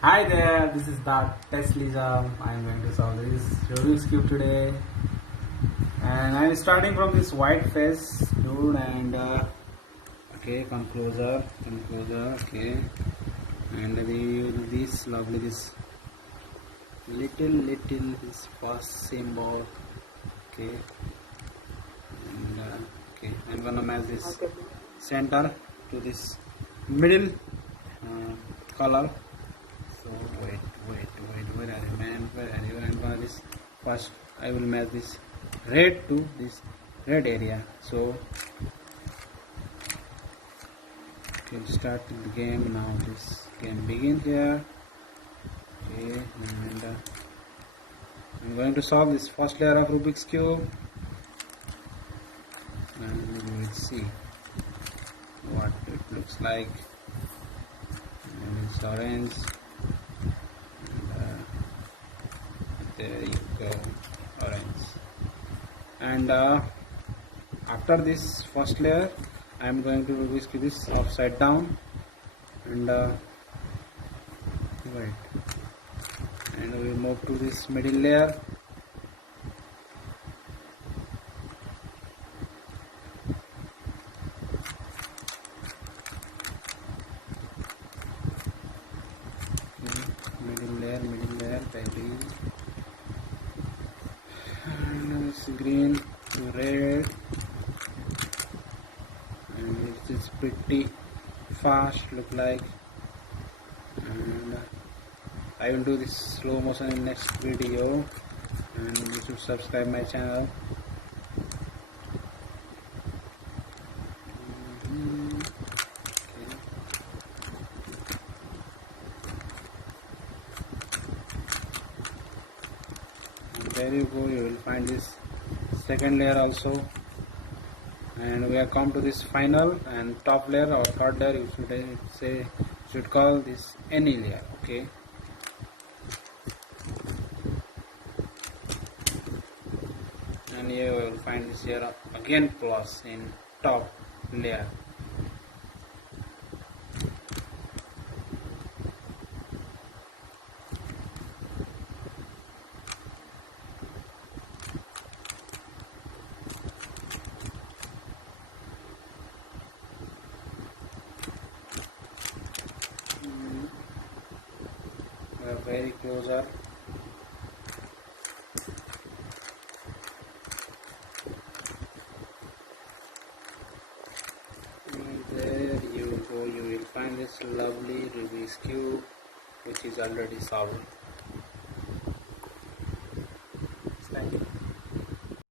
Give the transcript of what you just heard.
Hi there, this is Teslism. I'm going to solve this Rubik's Cube today. And I'm starting from this white face, dude, and okay, come closer, okay. And we use this lovely, this little, this first symbol, okay. And okay, I'm gonna match this center to this middle color. So where are you, man? Where are you? I'm gonna this first. I will match this red to this red area. So we'll start the game now. This game begin here. Okay, and I'm going to solve this first layer of Rubik's cube, and we will see what it looks like. And it's orange. There you go, orange. And after this first layer I am going to Rubik's cube this upside down and right, and we move to this middle layer. Middle layer baby, and it's green to red, and it is pretty fast look like. And I will do this slow motion in next video, and you should subscribe my channel. There you go, you will find this second layer also, and we have come to this final and top layer or third layer. You should call this any layer, okay. And here you will find this here again plus in top layer. We are very closer. And there you go, you will find this lovely Rubik's cube which is already solved.